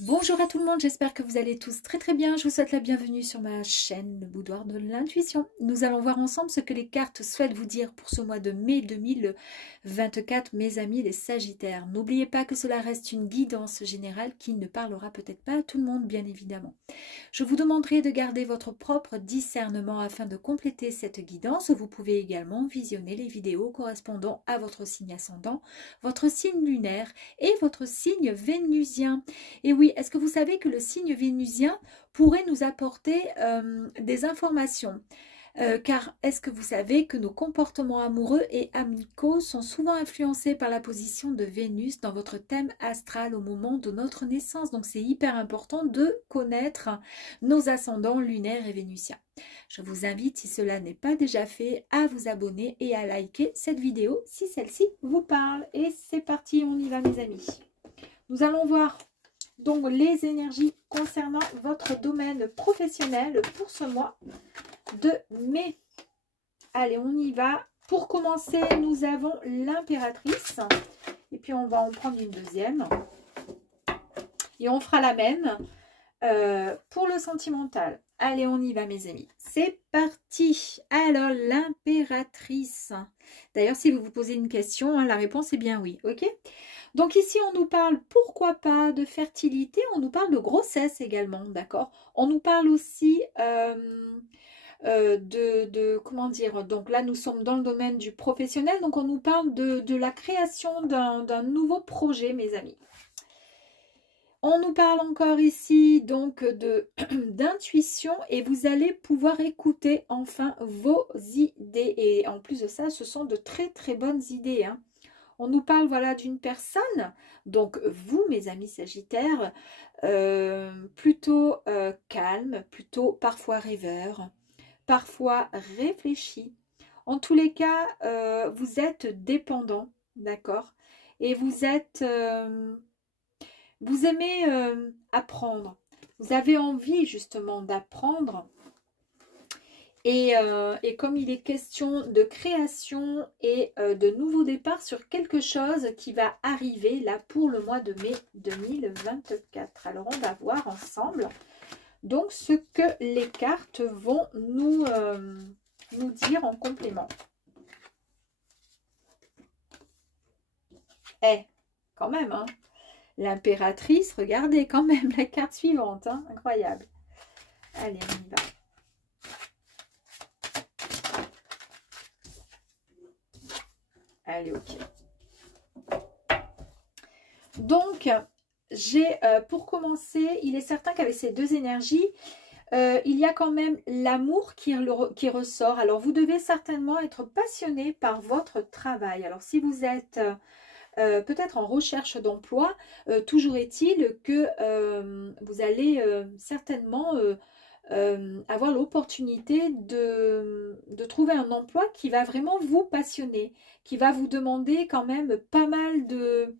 Bonjour à tout le monde, j'espère que vous allez tous très bien. Je vous souhaite la bienvenue sur ma chaîne, le boudoir de l'intuition. Nous allons voir ensemble ce que les cartes souhaitent vous dire pour ce mois de mai 2024, mes amis les Sagittaires. N'oubliez pas que cela reste une guidance générale qui ne parlera peut-être pas à tout le monde, bien évidemment. Je vous demanderai de garder votre propre discernement afin de compléter cette guidance. Vous pouvez également visionner les vidéos correspondant à votre signe ascendant, votre signe lunaire et votre signe vénusien. Et oui, est-ce que vous savez que le signe vénusien pourrait nous apporter des informations car est-ce que vous savez que nos comportements amoureux et amicaux sont souvent influencés par la position de Vénus dans votre thème astral au moment de notre naissance? Donc c'est hyper important de connaître nos ascendants lunaires et vénusiens. Je vous invite, si cela n'est pas déjà fait, à vous abonner et à liker cette vidéo si celle-ci vous parle. Et c'est parti, on y va mes amis. Nous allons voir donc les énergies concernant votre domaine professionnel pour ce mois de mai. Allez, on y va. Pour commencer, nous avons l'impératrice. Et puis, on va en prendre une deuxième. Et on fera la même pour le sentimental. Allez, on y va, mes amis. C'est parti. Alors, l'impératrice. D'ailleurs, si vous vous posez une question, la réponse est bien oui. Ok ? Donc ici, on nous parle, pourquoi pas, de fertilité. On nous parle de grossesse également, d'accord ? On nous parle aussi comment dire, donc là nous sommes dans le domaine du professionnel, donc on nous parle de la création d'un nouveau projet, mes amis. On nous parle encore ici donc d'intuition et vous allez pouvoir écouter enfin vos idées. Et en plus de ça, ce sont de très bonnes idées. Hein. On nous parle voilà d'une personne, donc vous mes amis Sagittaires, plutôt calme, plutôt parfois rêveur, parfois réfléchi. En tous les cas, vous êtes dépendant, d'accord? Et vous êtes, vous aimez apprendre. Vous avez envie justement d'apprendre. Et comme il est question de création et de nouveau départ sur quelque chose qui va arriver là pour le mois de mai 2024. Alors on va voir ensemble donc ce que les cartes vont nous dire en complément. Quand même, hein, l'impératrice, regardez quand même la carte suivante, hein, incroyable. Allez, on y va. Allez, ok. Donc, j'ai, pour commencer, il est certain qu'avec ces deux énergies, il y a quand même l'amour qui ressort. Alors, vous devez certainement être passionné par votre travail. Alors, si vous êtes peut-être en recherche d'emploi, toujours est-il que vous allez certainement avoir l'opportunité de trouver un emploi qui va vraiment vous passionner, qui va vous demander quand même pas mal de...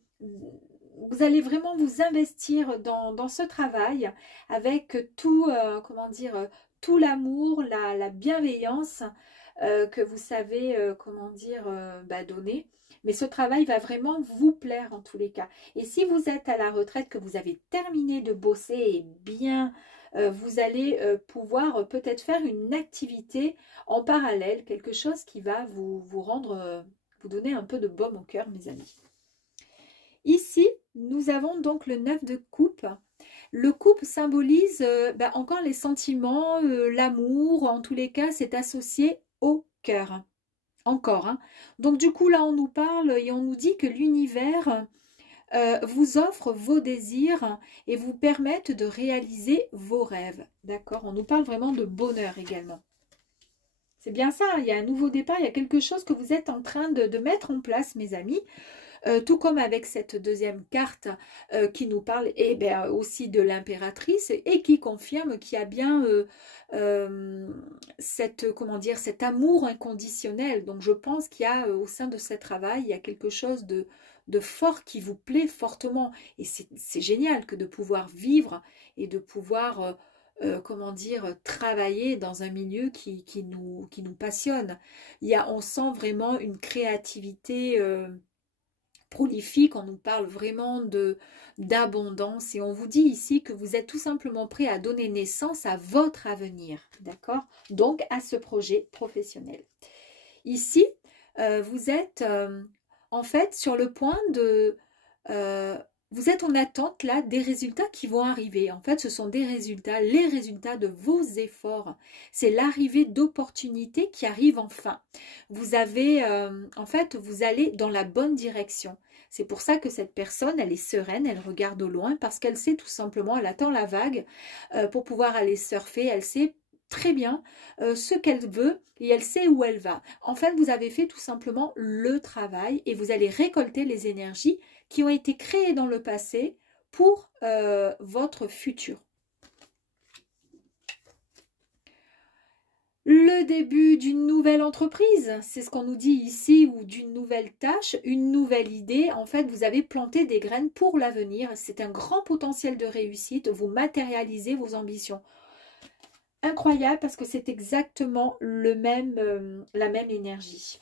Vous allez vraiment vous investir dans ce travail avec tout, comment dire, tout l'amour, la bienveillance que vous savez, comment dire, donner. Mais ce travail va vraiment vous plaire en tous les cas. Et si vous êtes à la retraite, que vous avez terminé de bosser et bien, vous allez pouvoir peut-être faire une activité en parallèle, quelque chose qui va vous rendre, vous donner un peu de baume au cœur, mes amis. Ici, nous avons donc le 9 de coupe. Le coupe symbolise encore les sentiments, l'amour, en tous les cas, c'est associé au cœur. Encore, hein. Donc du coup, là, on nous parle et on nous dit que l'univers vous offre vos désirs et vous permettent de réaliser vos rêves. D'accord? On nous parle vraiment de bonheur également. C'est bien ça, il y a un nouveau départ, il y a quelque chose que vous êtes en train de mettre en place, mes amis. Tout comme avec cette deuxième carte qui nous parle aussi de l'impératrice et qui confirme qu'il y a bien cet amour inconditionnel. Donc je pense qu'il y a au sein de ce travail, il y a quelque chose de fort qui vous plaît fortement. Et c'est génial que de pouvoir vivre et de pouvoir... comment dire, travailler dans un milieu qui nous passionne. On sent vraiment une créativité prolifique, on nous parle vraiment d'abondance et on vous dit ici que vous êtes tout simplement prêt à donner naissance à votre avenir, d'accord? Donc à ce projet professionnel. Ici, vous êtes en fait sur le point de... vous êtes en attente là des résultats qui vont arriver. En fait, ce sont des résultats, les résultats de vos efforts. C'est l'arrivée d'opportunités qui arrivent enfin. Vous avez, en fait, vous allez dans la bonne direction. C'est pour ça que cette personne, elle est sereine, elle regarde au loin parce qu'elle sait tout simplement, elle attend la vague pour pouvoir aller surfer. Elle sait très bien ce qu'elle veut et elle sait où elle va. En fait, vous avez fait tout simplement le travail et vous allez récolter les énergies qui ont été créées dans le passé pour votre futur. Le début d'une nouvelle entreprise, c'est ce qu'on nous dit ici, ou d'une nouvelle tâche, une nouvelle idée. En fait, vous avez planté des graines pour l'avenir. C'est un grand potentiel de réussite. Vous matérialisez vos ambitions. Incroyable parce que c'est exactement la même énergie.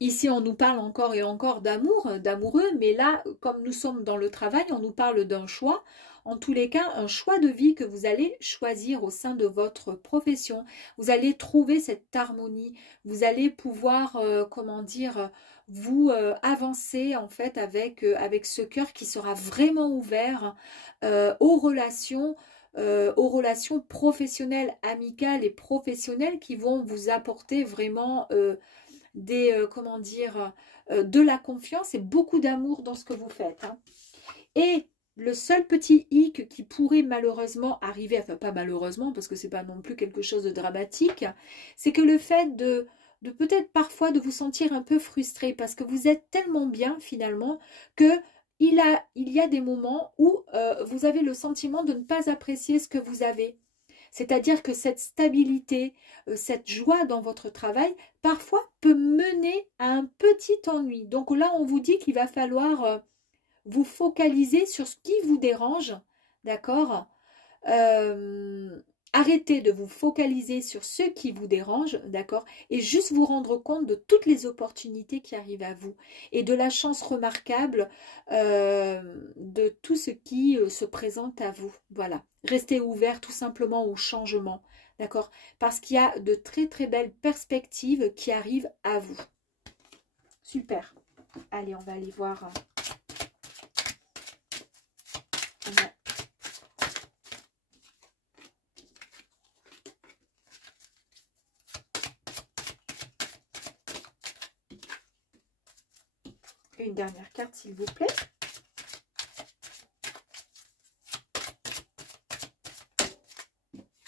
Ici, on nous parle encore et encore d'amour, d'amoureux, mais là, comme nous sommes dans le travail, on nous parle d'un choix. En tous les cas, un choix de vie que vous allez choisir au sein de votre profession. Vous allez trouver cette harmonie. Vous allez pouvoir, comment dire, vous avancer en fait avec ce cœur qui sera vraiment ouvert aux relations professionnelles, amicales et professionnelles qui vont vous apporter vraiment comment dire, de la confiance et beaucoup d'amour dans ce que vous faites. Hein. Et le seul petit hic qui pourrait malheureusement arriver, enfin pas malheureusement parce que c'est pas non plus quelque chose de dramatique, c'est que le fait de peut-être parfois de vous sentir un peu frustré parce que vous êtes tellement bien finalement que il y a des moments où vous avez le sentiment de ne pas apprécier ce que vous avez. C'est-à-dire que cette stabilité, cette joie dans votre travail, parfois peut mener à un petit ennui. Donc là, on vous dit qu'il va falloir vous focaliser sur ce qui vous dérange, d'accord? Arrêtez de vous focaliser sur ce qui vous dérange, d'accord? Et juste vous rendre compte de toutes les opportunités qui arrivent à vous et de la chance remarquable de tout ce qui se présente à vous. Voilà. Restez ouvert tout simplement au changement, d'accord? Parce qu'il y a de très très belles perspectives qui arrivent à vous. Super. Allez, on va aller voir... Une dernière carte, s'il vous plaît.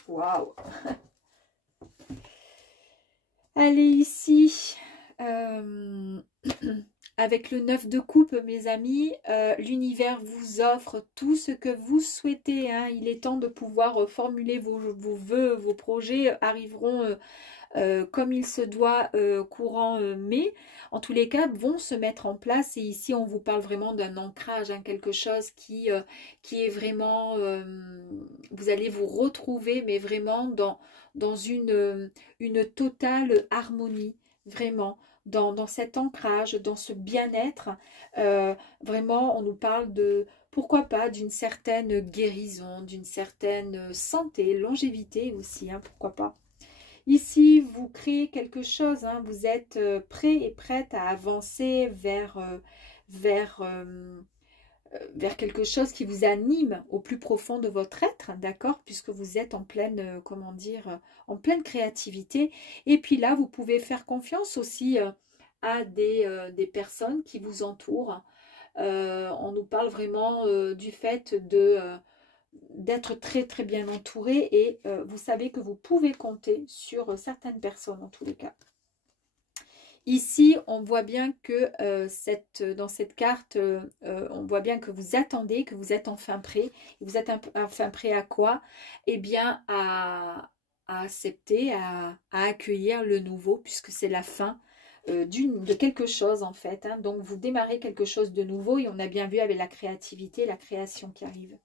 Waouh! Allez, ici, avec le 9 de coupe, mes amis, l'univers vous offre tout ce que vous souhaitez. Hein. Il est temps de pouvoir formuler vos vœux, vos projets arriveront comme il se doit courant mai, en tous les cas vont se mettre en place et ici on vous parle vraiment d'un ancrage, hein, quelque chose qui est vraiment, vous allez vous retrouver mais vraiment dans une totale harmonie, vraiment. Dans cet ancrage, dans ce bien-être, vraiment on nous parle de, pourquoi pas, d'une certaine guérison, d'une certaine santé, longévité aussi, hein, pourquoi pas. Ici, vous créez quelque chose, hein, vous êtes prêt et prête à avancer vers quelque chose qui vous anime au plus profond de votre être, d'accord? Puisque vous êtes en pleine, comment dire, en pleine créativité. Et puis là, vous pouvez faire confiance aussi à des personnes qui vous entourent. On nous parle vraiment du fait d'être très très bien entouré et vous savez que vous pouvez compter sur certaines personnes en tous les cas. Ici, on voit bien que dans cette carte, on voit bien que vous attendez, que vous êtes enfin prêt. Vous êtes enfin prêt à quoi? Eh bien, à accepter, à accueillir le nouveau, puisque c'est la fin de quelque chose en fait. Hein. Donc, vous démarrez quelque chose de nouveau et on a bien vu avec la créativité, la création qui arrive.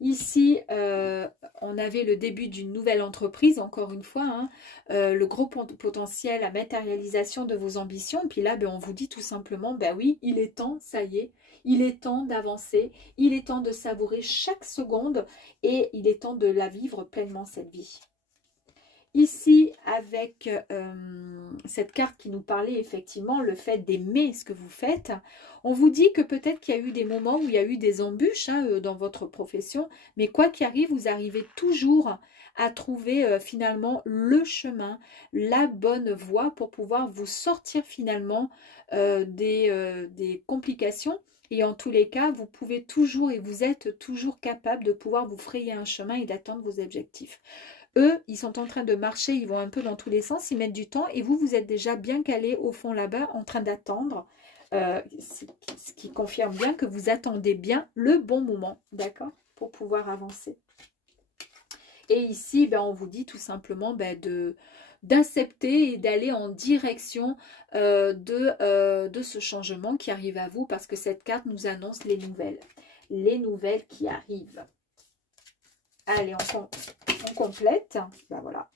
Ici, on avait le début d'une nouvelle entreprise, encore une fois, hein, le gros potentiel à matérialisation de vos ambitions. Et puis là, ben, on vous dit tout simplement, ben oui, il est temps, ça y est, il est temps d'avancer, il est temps de savourer chaque seconde et il est temps de la vivre pleinement, cette vie. Ici, avec cette carte qui nous parlait effectivement le fait d'aimer ce que vous faites, on vous dit que peut-être qu'il y a eu des moments où il y a eu des embûches hein, dans votre profession, mais quoi qu'il arrive, vous arrivez toujours à trouver finalement le chemin, la bonne voie pour pouvoir vous sortir finalement des complications. Et en tous les cas, vous pouvez toujours et vous êtes toujours capable de pouvoir vous frayer un chemin et d'atteindre vos objectifs. Eux, ils sont en train de marcher, ils vont un peu dans tous les sens, ils mettent du temps et vous, vous êtes déjà bien calé au fond là-bas en train d'attendre, ce qui confirme bien que vous attendez bien le bon moment, d'accord, pour pouvoir avancer. Et ici, ben, on vous dit tout simplement ben, d'accepter et d'aller en direction de ce changement qui arrive à vous parce que cette carte nous annonce les nouvelles qui arrivent. Allez, on complète. Ben voilà.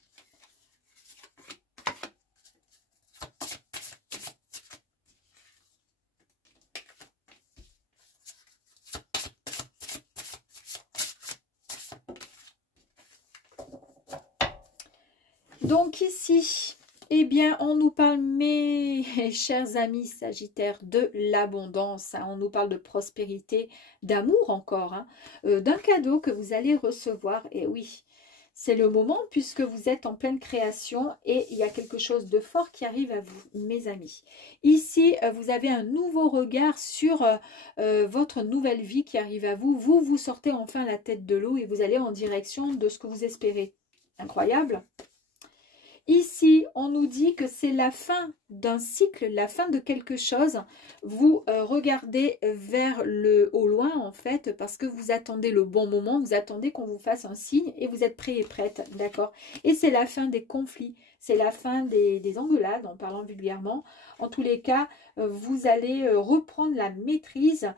Donc ici, eh bien, on nous parle, mes chers amis Sagittaires, de l'abondance. Hein. On nous parle de prospérité, d'amour encore, hein, d'un cadeau que vous allez recevoir. Et oui, c'est le moment puisque vous êtes en pleine création et il y a quelque chose de fort qui arrive à vous, mes amis. Ici, vous avez un nouveau regard sur votre nouvelle vie qui arrive à vous. Vous sortez enfin la tête de l'eau et vous allez en direction de ce que vous espérez. Incroyable! Ici, on nous dit que c'est la fin d'un cycle, la fin de quelque chose. Vous regardez vers au loin, en fait, parce que vous attendez le bon moment, vous attendez qu'on vous fasse un signe et vous êtes prêt et prête, d'accord? Et c'est la fin des conflits, c'est la fin des engueulades, en parlant vulgairement. En tous les cas, vous allez reprendre la maîtrise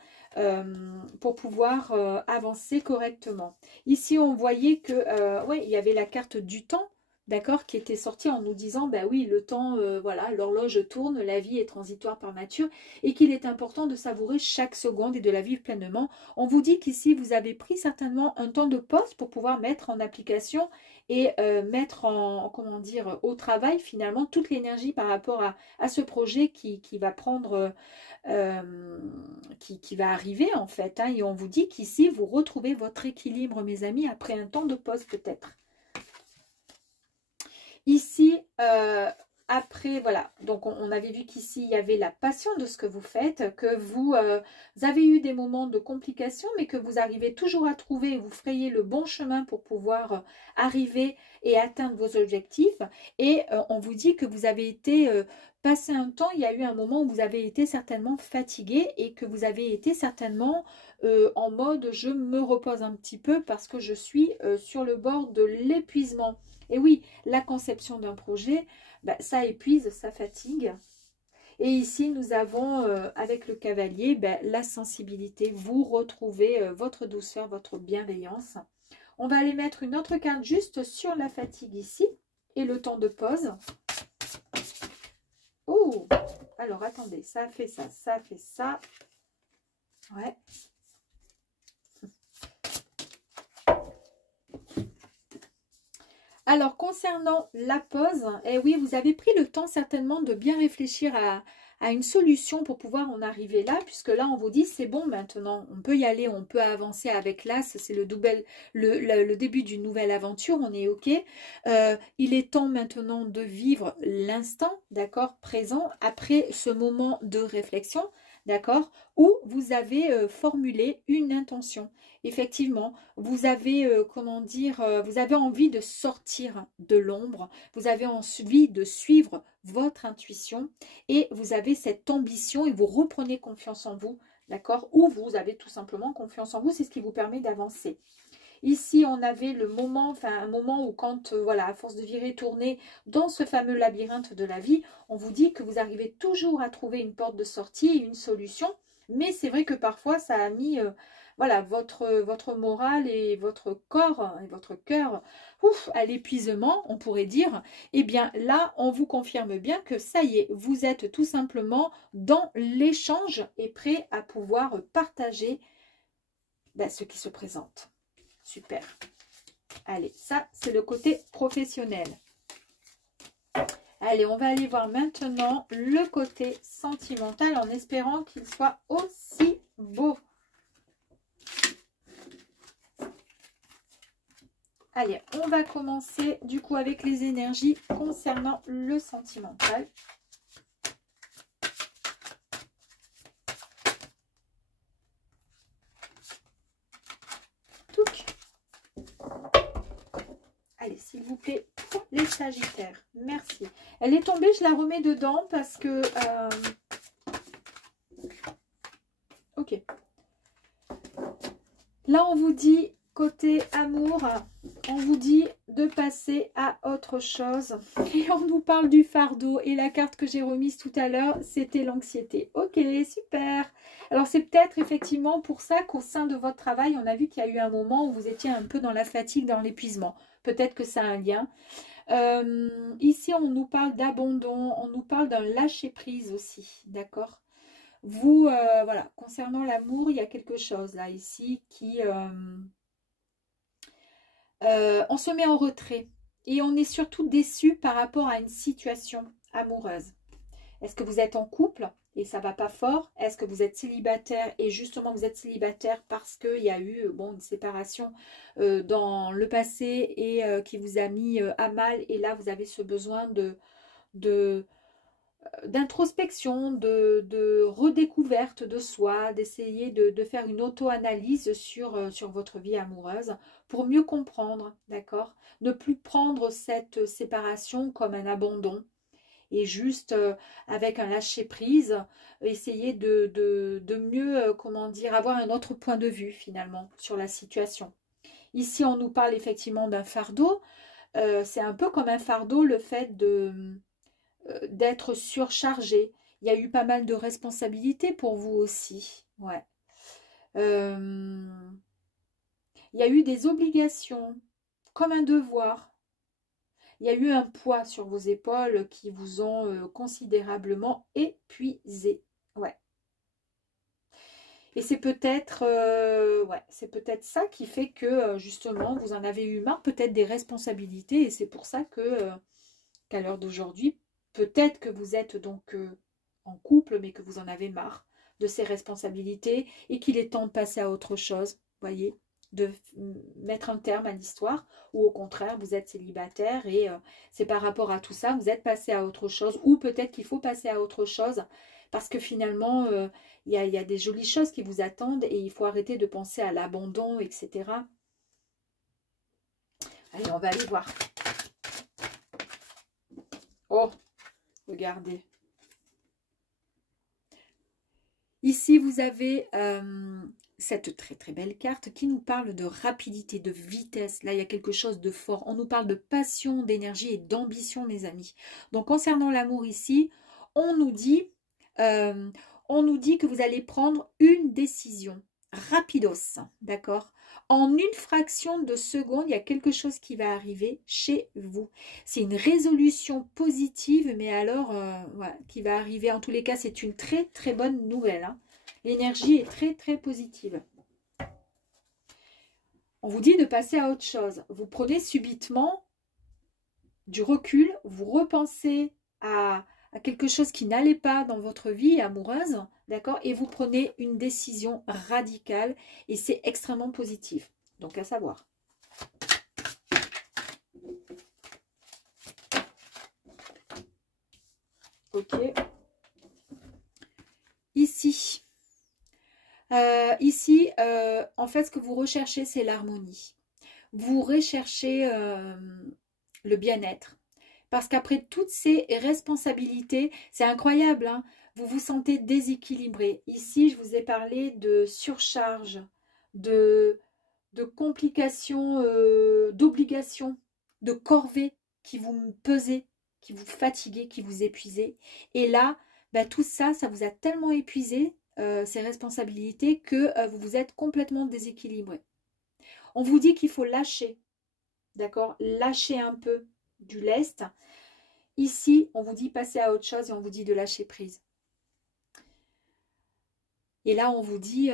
pour pouvoir avancer correctement. Ici, on voyait que, ouais, il y avait la carte du temps, d'accord, qui était sorti en nous disant, bah oui, le temps, voilà, l'horloge tourne, la vie est transitoire par nature, et qu'il est important de savourer chaque seconde et de la vivre pleinement. On vous dit qu'ici, vous avez pris certainement un temps de pause pour pouvoir mettre en application et mettre en, comment dire, au travail, finalement, toute l'énergie par rapport à ce projet qui va prendre, qui va arriver, en fait. Hein, et on vous dit qu'ici, vous retrouvez votre équilibre, mes amis, après un temps de pause, peut-être. Ici, après, voilà, donc on avait vu qu'ici, il y avait la passion de ce que vous faites, que vous avez eu des moments de complications, mais que vous arrivez toujours à trouver et vous frayez le bon chemin pour pouvoir arriver et atteindre vos objectifs. Et on vous dit que vous avez été passé un temps, il y a eu un moment où vous avez été certainement fatigué et que vous avez été certainement en mode « je me repose un petit peu parce que je suis sur le bord de l'épuisement ». Et oui, la conception d'un projet, bah, ça épuise, ça fatigue. Et ici, nous avons, avec le cavalier, bah, la sensibilité. Vous retrouvez votre douceur, votre bienveillance. On va aller mettre une autre carte juste sur la fatigue ici. Et le temps de pause. Oh! Alors, attendez, ça fait ça, ça fait ça. Ouais. Alors, concernant la pause, eh oui, vous avez pris le temps certainement de bien réfléchir à une solution pour pouvoir en arriver là, puisque là, on vous dit, c'est bon maintenant, on peut y aller, on peut avancer avec l'As, c'est le début d'une nouvelle aventure, on est OK. Il est temps maintenant de vivre l'instant, d'accord, présent, après ce moment de réflexion, d'accord, où vous avez formulé une intention. Effectivement, vous avez, comment dire, vous avez envie de sortir de l'ombre, vous avez envie de suivre votre intuition et vous avez cette ambition et vous reprenez confiance en vous, d'accord? Ou vous avez tout simplement confiance en vous, c'est ce qui vous permet d'avancer. Ici, on avait le moment, enfin un moment où quand, voilà, à force de virer, tourner dans ce fameux labyrinthe de la vie, on vous dit que vous arrivez toujours à trouver une porte de sortie et une solution. Mais c'est vrai que parfois, ça a mis voilà, votre morale et votre corps et votre cœur à l'épuisement, on pourrait dire, eh bien là, on vous confirme bien que ça y est, vous êtes tout simplement dans l'échange et prêt à pouvoir partager ce qui se présente. Super. Allez, ça, c'est le côté professionnel. Allez, on va aller voir maintenant le côté sentimental en espérant qu'il soit aussi beau. Allez, on va commencer du coup avec les énergies concernant le sentimental. Touc. Allez, s'il vous plaît, pour les Sagittaires. Merci. Elle est tombée, je la remets dedans parce que... Ok. Là, on vous dit, côté amour, on vous dit de passer à autre chose. Et on nous parle du fardeau. Et la carte que j'ai remise tout à l'heure, c'était l'anxiété. Ok, super. Alors, c'est peut-être effectivement pour ça qu'au sein de votre travail, on a vu qu'il y a eu un moment où vous étiez un peu dans la fatigue, dans l'épuisement. Peut-être que ça a un lien. Ici, on nous parle d'abandon, on nous parle d'un lâcher-prise aussi, d'accord? Vous, voilà, concernant l'amour, il y a quelque chose là, ici, qui... on se met en retrait et on est surtout déçu par rapport à une situation amoureuse. Est-ce que vous êtes en couple et ça va pas fort? Est-ce que vous êtes célibataire et justement vous êtes célibataire parce qu'il y a eu une séparation dans le passé et qui vous a mis à mal et là vous avez ce besoin d'introspection, de redécouverte de soi, d'essayer de faire une auto-analyse sur votre vie amoureuse pour mieux comprendre, d'accord? Ne plus prendre cette séparation comme un abandon et juste avec un lâcher-prise, essayer de mieux, comment dire, avoir un autre point de vue finalement sur la situation. Ici, on nous parle effectivement d'un fardeau. C'est un peu comme un fardeau le fait d'être surchargé. Il y a eu pas mal de responsabilités pour vous aussi. Ouais. Il y a eu des obligations, comme un devoir. Il y a eu un poids sur vos épaules qui vous ont considérablement épuisé. Ouais. Et c'est peut-être c'est peut-être ça qui fait que justement vous en avez eu marre, peut-être des responsabilités. Et c'est pour ça que qu'à l'heure d'aujourd'hui, peut-être que vous êtes donc en couple, mais que vous en avez marre de ces responsabilités et qu'il est temps de passer à autre chose, voyez, de mettre un terme à l'histoire, ou au contraire, vous êtes célibataire et c'est par rapport à tout ça, vous êtes passé à autre chose, ou peut-être qu'il faut passer à autre chose, parce que finalement, il y a des jolies choses qui vous attendent et il faut arrêter de penser à l'abandon, etc. Allez, on va aller voir. Oh, regardez. Ici, vous avez cette très très belle carte qui nous parle de rapidité, de vitesse. Là, il y a quelque chose de fort. On nous parle de passion, d'énergie et d'ambition, mes amis. Donc, concernant l'amour ici, on nous dit que vous allez prendre une décision rapidos, d'accord? En une fraction de seconde, il y a quelque chose qui va arriver chez vous. C'est une résolution positive, mais alors, voilà, qui va arriver. En tous les cas, c'est une très, très bonne nouvelle. Hein. L'énergie est très, très positive. On vous dit de passer à autre chose. Vous prenez subitement du recul, vous repensez à quelque chose qui n'allait pas dans votre vie amoureuse, d'accord? Et vous prenez une décision radicale et c'est extrêmement positif. Donc, à savoir. Ok. Ici. En fait, ce que vous recherchez, c'est l'harmonie. Vous recherchez le bien-être. Parce qu'après toutes ces responsabilités, c'est incroyable, hein, vous vous sentez déséquilibré. Ici, je vous ai parlé de surcharge, de complications, d'obligations, de corvées qui vous pesez, qui vous fatiguez, qui vous épuisez. Et là, tout ça, ça vous a tellement épuisé ces responsabilités que vous vous êtes complètement déséquilibré. On vous dit qu'il faut lâcher, d'accord? Lâcher un peu du lest. Ici, on vous dit passer à autre chose et on vous dit de lâcher prise. Et là, on vous dit,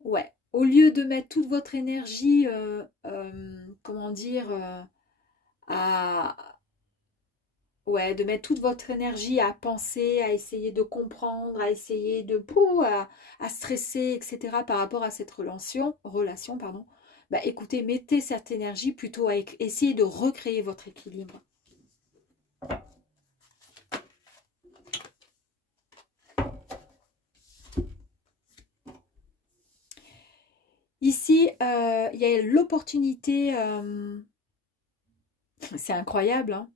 ouais, au lieu de mettre toute votre énergie, comment dire, ouais, de mettre toute votre énergie à penser, à essayer de comprendre, à essayer de, à stresser, etc. par rapport à cette relation, pardon, bah écoutez, mettez cette énergie plutôt à essayer de recréer votre équilibre. Ici, il y a l'opportunité, c'est incroyable, hein.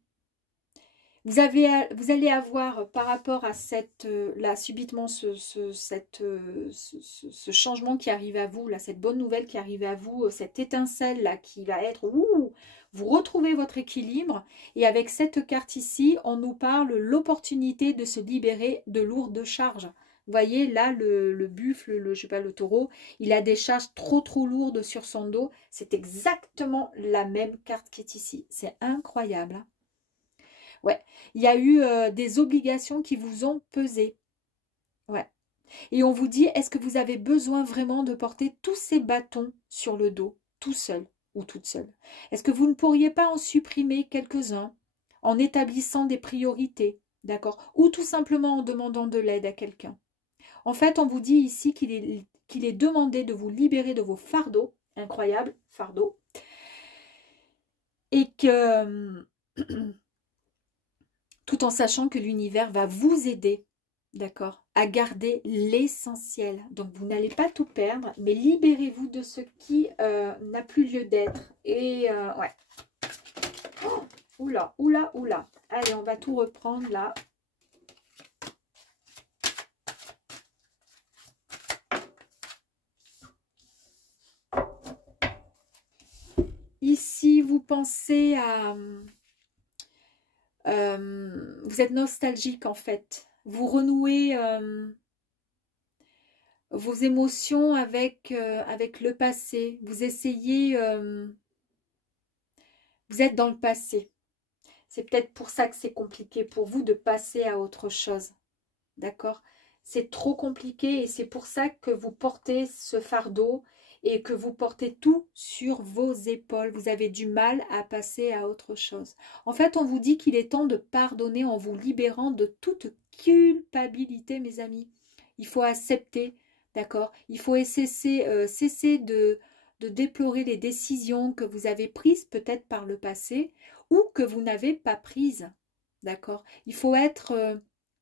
Vous allez avoir par rapport à là, subitement ce changement qui arrive à vous, là, cette bonne nouvelle qui arrive à vous, cette étincelle là qui va être, vous retrouvez votre équilibre. Et avec cette carte ici, on nous parle l'opportunité de se libérer de lourdes charges. Vous voyez là, le buffle, je sais pas, le taureau, il a des charges trop lourdes sur son dos. C'est exactement la même carte qui est ici. C'est incroyable, hein. Ouais, il y a eu des obligations qui vous ont pesé. Ouais. Et on vous dit, est-ce que vous avez besoin vraiment de porter tous ces bâtons sur le dos, tout seul ou toute seule? Est-ce que vous ne pourriez pas en supprimer quelques-uns en établissant des priorités, d'accord? Ou tout simplement en demandant de l'aide à quelqu'un. En fait, on vous dit ici qu'il est demandé de vous libérer de vos fardeaux, incroyables fardeaux, et que... tout en sachant que l'univers va vous aider, d'accord, à garder l'essentiel. Donc, vous n'allez pas tout perdre, mais libérez-vous de ce qui n'a plus lieu d'être. Et, ouais. Oh, oula, oula, oula. Allez, on va tout reprendre, là. Ici, vous pensez à... vous êtes nostalgique en fait. Vous renouez vos émotions avec le passé. Vous essayez... vous êtes dans le passé. C'est peut-être pour ça que c'est compliqué pour vous de passer à autre chose. D'accord? C'est trop compliqué et c'est pour ça que vous portez ce fardeau et que vous portez tout sur vos épaules. Vous avez du mal à passer à autre chose. En fait, on vous dit qu'il est temps de pardonner en vous libérant de toute culpabilité, mes amis. Il faut accepter, d'accord? Il faut cesser de déplorer les décisions que vous avez prises peut-être par le passé ou que vous n'avez pas prises, d'accord? Il faut être...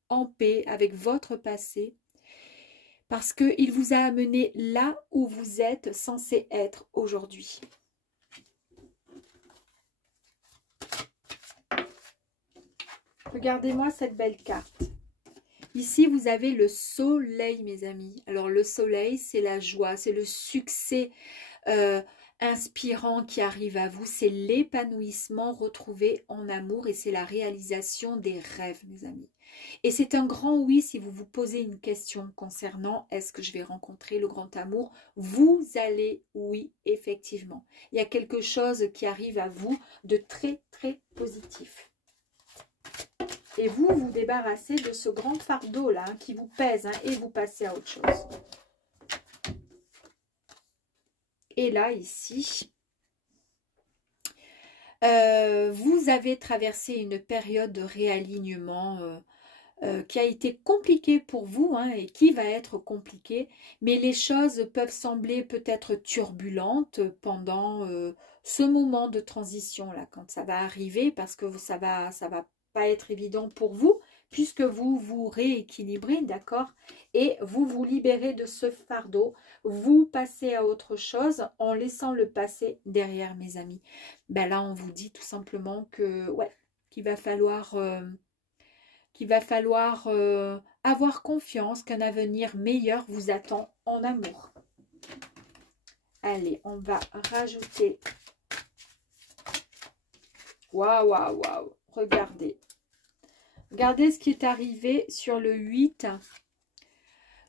en paix avec votre passé parce qu'il vous a amené là où vous êtes censé être aujourd'hui. Regardez-moi cette belle carte. Ici, vous avez le soleil, mes amis. Alors, le soleil, c'est la joie, c'est le succès inspirant qui arrive à vous. C'est l'épanouissement retrouvé en amour et c'est la réalisation des rêves, mes amis. Et c'est un grand oui si vous vous posez une question concernant est-ce que je vais rencontrer le grand amour. Vous allez, oui, effectivement. Il y a quelque chose qui arrive à vous de très, très positif. Et vous vous débarrassez de ce grand fardeau-là qui vous pèse et vous passez à autre chose. Et là, ici, vous avez traversé une période de réalignement qui a été compliquée pour vous et qui va être compliquée. Mais les choses peuvent sembler peut-être turbulentes pendant ce moment de transition-là, quand ça va arriver, parce que ça va pas être évident pour vous, puisque vous vous rééquilibrez, d'accord? Et vous vous libérez de ce fardeau, vous passez à autre chose en laissant le passé derrière, mes amis. Ben là, on vous dit tout simplement que, ouais, qu'il va falloir avoir confiance qu'un avenir meilleur vous attend en amour. Allez, on va rajouter... Waouh, waouh, waouh, regardez. Regardez ce qui est arrivé sur le 8.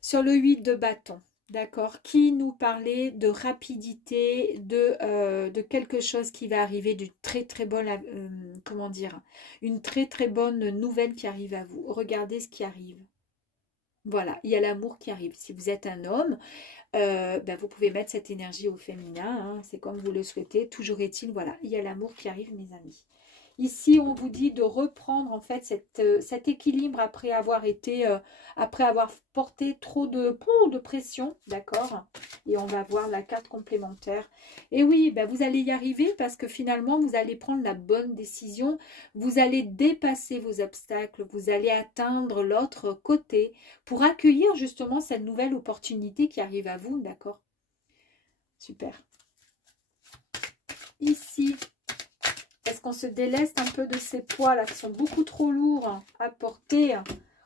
Sur le 8 de bâton, d'accord, qui nous parlait de rapidité, de quelque chose qui va arriver, d'une très très bonne, comment dire, une très très bonne nouvelle qui arrive à vous. Regardez ce qui arrive. Voilà, il y a l'amour qui arrive. Si vous êtes un homme, ben, vous pouvez mettre cette énergie au féminin, hein, c'est comme vous le souhaitez. Toujours est-il, voilà, il y a l'amour qui arrive, mes amis. Ici, on vous dit de reprendre en fait cet équilibre après avoir porté trop de pression, d'accord? Et on va voir la carte complémentaire. Et oui, ben vous allez y arriver parce que finalement, vous allez prendre la bonne décision. Vous allez dépasser vos obstacles. Vous allez atteindre l'autre côté pour accueillir justement cette nouvelle opportunité qui arrive à vous, d'accord? Super. Ici, est-ce qu'on se déleste un peu de ces poids là qui sont beaucoup trop lourds à porter?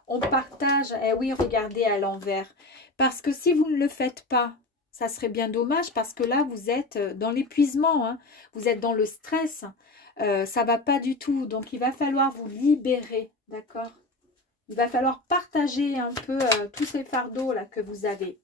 On partage. Eh oui, regardez à l'envers. Parce que si vous ne le faites pas, ça serait bien dommage parce que là, vous êtes dans l'épuisement. Hein. Vous êtes dans le stress. Ça ne va pas du tout. Donc, il va falloir vous libérer. D'accord? Il va falloir partager un peu tous ces fardeaux là que vous avez.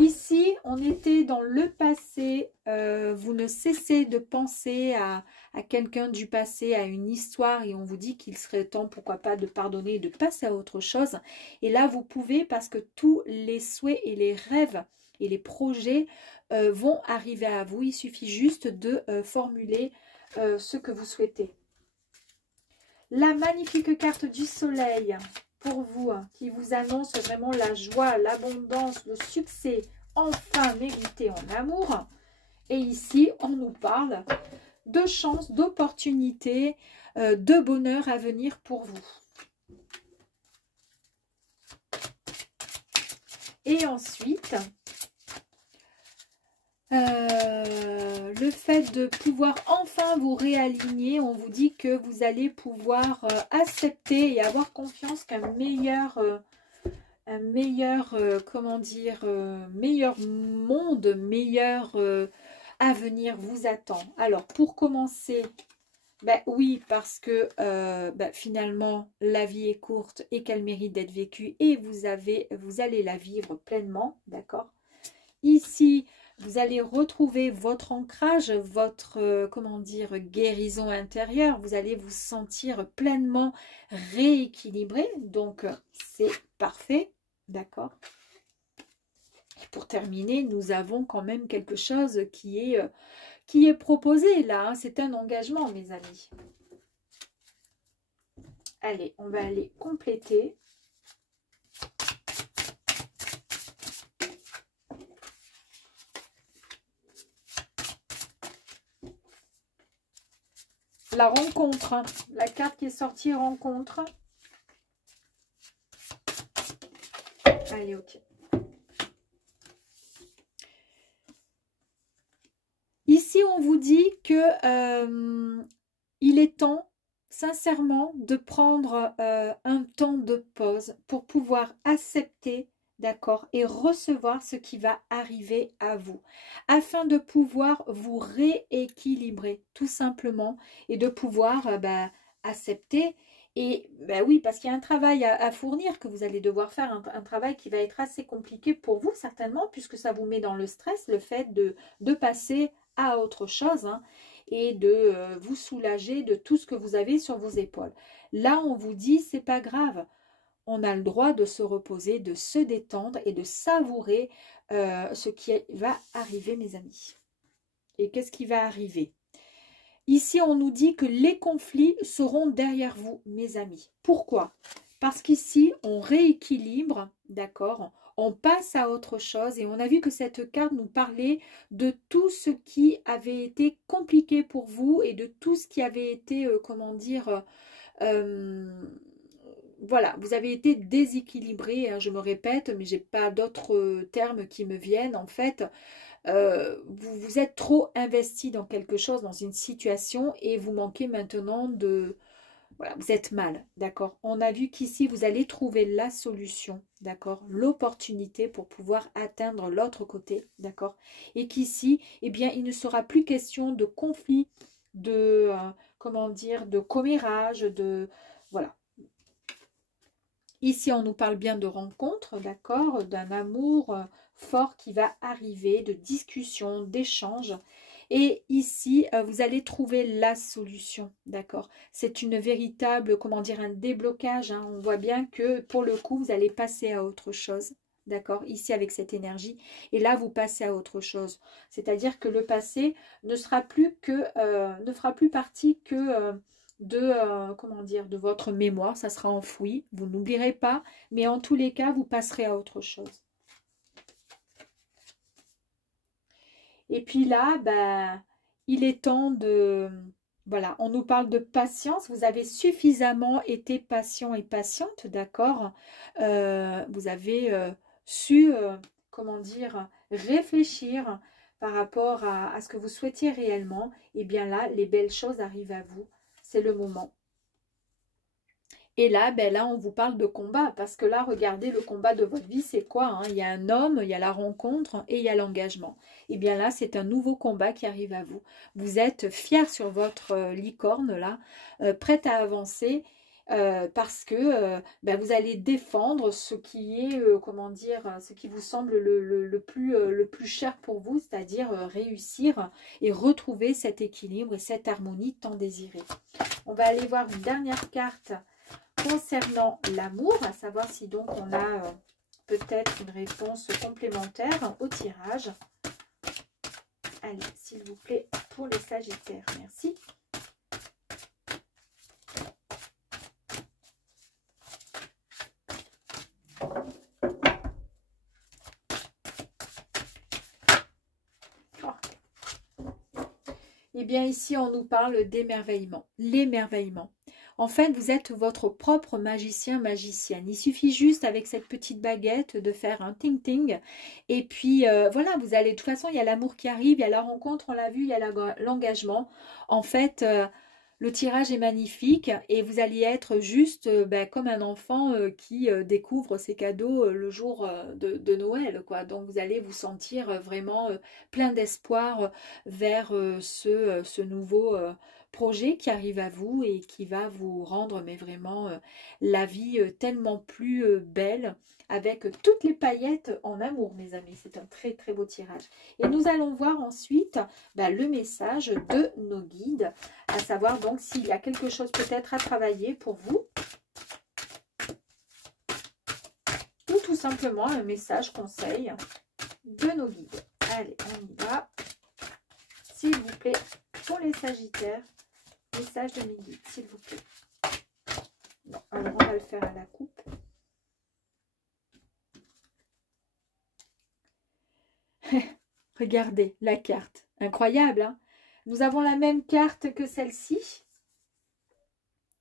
Ici, on était dans le passé. Vous ne cessez de penser à quelqu'un du passé, à une histoire, et on vous dit qu'il serait temps, pourquoi pas, de pardonner et de passer à autre chose. Et là, vous pouvez parce que tous les souhaits et les rêves et les projets vont arriver à vous. Il suffit juste de formuler ce que vous souhaitez. La magnifique carte du soleil pour vous, qui vous annonce vraiment la joie, l'abondance, le succès enfin mérité en amour. Et ici, on nous parle de chance, d'opportunités, de bonheur à venir pour vous. Et ensuite, le fait de pouvoir enfin vous réaligner, on vous dit que vous allez pouvoir accepter et avoir confiance qu'un meilleur comment dire, meilleur monde, meilleur avenir vous attend. Alors, pour commencer, ben oui, parce que finalement, la vie est courte et qu'elle mérite d'être vécue et vous allez la vivre pleinement, d'accord? Ici, vous allez retrouver votre ancrage, votre, comment dire, guérison intérieure. Vous allez vous sentir pleinement rééquilibré. Donc, c'est parfait. D'accord? Et pour terminer, nous avons quand même quelque chose qui est proposé là. Hein. C'est un engagement, mes amis. Allez, on va aller compléter. La rencontre, hein. La carte qui est sortie, rencontre. Allez, ok. Ici, on vous dit que il est temps, sincèrement, de prendre un temps de pause pour pouvoir accepter, d'accord, et recevoir ce qui va arriver à vous, afin de pouvoir vous rééquilibrer, tout simplement, et de pouvoir accepter. Et oui, parce qu'il y a un travail à fournir que vous allez devoir faire, un travail qui va être assez compliqué pour vous, certainement, puisque ça vous met dans le stress, le fait de passer à autre chose, hein, et de vous soulager de tout ce que vous avez sur vos épaules. Là, on vous dit, c'est pas grave. On a le droit de se reposer, de se détendre et de savourer ce qui va arriver, mes amis. Et qu'est-ce qui va arriver? Ici, on nous dit que les conflits seront derrière vous, mes amis. Pourquoi? Parce qu'ici, on rééquilibre, d'accord? On passe à autre chose et on a vu que cette carte nous parlait de tout ce qui avait été compliqué pour vous et de tout ce qui avait été, comment dire, voilà, vous avez été déséquilibré, hein, je me répète, mais j'ai pas d'autres termes qui me viennent. En fait, vous êtes trop investi dans quelque chose, dans une situation et vous manquez maintenant de... Voilà, vous êtes mal, d'accord? On a vu qu'ici, vous allez trouver la solution, d'accord? L'opportunité pour pouvoir atteindre l'autre côté, d'accord? Et qu'ici, eh bien, il ne sera plus question de conflit, de, comment dire, de commérage, de... Voilà. Ici, on nous parle bien de rencontre, d'accord, d'un amour fort qui va arriver, de discussion, d'échange. Et ici, vous allez trouver la solution, d'accord. C'est une véritable, comment dire, un déblocage. Hein. On voit bien que pour le coup, vous allez passer à autre chose, d'accord, ici avec cette énergie. Et là, vous passez à autre chose. C'est-à-dire que le passé ne sera plus que, ne fera plus partie que comment dire, de votre mémoire. Ça sera enfoui. Vous n'oublierez pas, mais en tous les cas, vous passerez à autre chose. Et puis là, ben, il est temps de... Voilà, on nous parle de patience. Vous avez suffisamment été patient et patiente, d'accord. Vous avez su, comment dire, réfléchir par rapport à ce que vous souhaitiez réellement. Et bien là, les belles choses arrivent à vous. C'est le moment. Et là, ben là, on vous parle de combat, parce que là, regardez, le combat de votre vie, c'est quoi, hein? Il y a un homme, il y a la rencontre et il y a l'engagement. Et bien là, c'est un nouveau combat qui arrive à vous. Vous êtes fier sur votre licorne, là, prête à avancer, parce que ben, vous allez défendre ce qui est, comment dire, ce qui vous semble le plus cher pour vous, c'est-à-dire réussir et retrouver cet équilibre et cette harmonie tant désirée. On va aller voir une dernière carte concernant l'amour, à savoir si donc on a peut-être une réponse complémentaire au tirage. Allez, s'il vous plaît, pour les Sagittaires, merci. Eh bien, ici, on nous parle d'émerveillement, l'émerveillement. En fait, vous êtes votre propre magicien, magicienne. Il suffit juste avec cette petite baguette de faire un ting-ting. Et puis, voilà, vous allez, de toute façon, il y a l'amour qui arrive, il y a la rencontre, on l'a vu, il y a l'engagement. En fait, le tirage est magnifique et vous allez être juste ben, comme un enfant qui découvre ses cadeaux le jour de Noël, quoi. Donc, vous allez vous sentir vraiment plein d'espoir vers ce nouveau projet qui arrive à vous et qui va vous rendre mais vraiment la vie tellement plus belle avec toutes les paillettes en amour, mes amis. C'est un très très beau tirage. Et nous allons voir ensuite le message de nos guides, à savoir donc s'il y a quelque chose peut-être à travailler pour vous ou tout simplement un message conseil de nos guides. Allez, on y va. S'il vous plaît, pour les Sagittaires, message de mes guides, s'il vous plaît. Bon, alors on va le faire à la coupe. Regardez la carte. Incroyable, hein? Nous avons la même carte que celle-ci.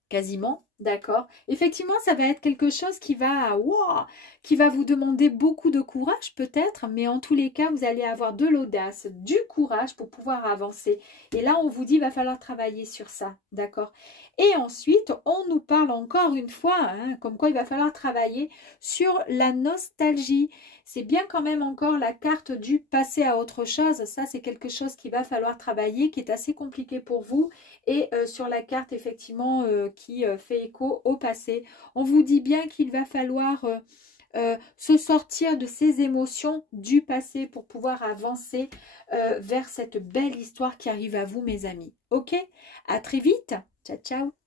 Quasiment, d'accord. Effectivement, ça va être quelque chose qui va vous demander beaucoup de courage peut-être, mais en tous les cas, vous allez avoir de l'audace, du courage pour pouvoir avancer. Et là, on vous dit, il va falloir travailler sur ça, d'accord. Et ensuite, on nous parle encore une fois, hein, comme quoi il va falloir travailler sur la nostalgie. C'est bien quand même encore la carte du passer à autre chose. Ça, c'est quelque chose qu'il va falloir travailler, qui est assez compliqué pour vous. Et sur la carte, effectivement, qui fait écho au passé, on vous dit bien qu'il va falloir se sortir de ces émotions du passé pour pouvoir avancer vers cette belle histoire qui arrive à vous, mes amis. Ok? À très vite. Ciao, ciao.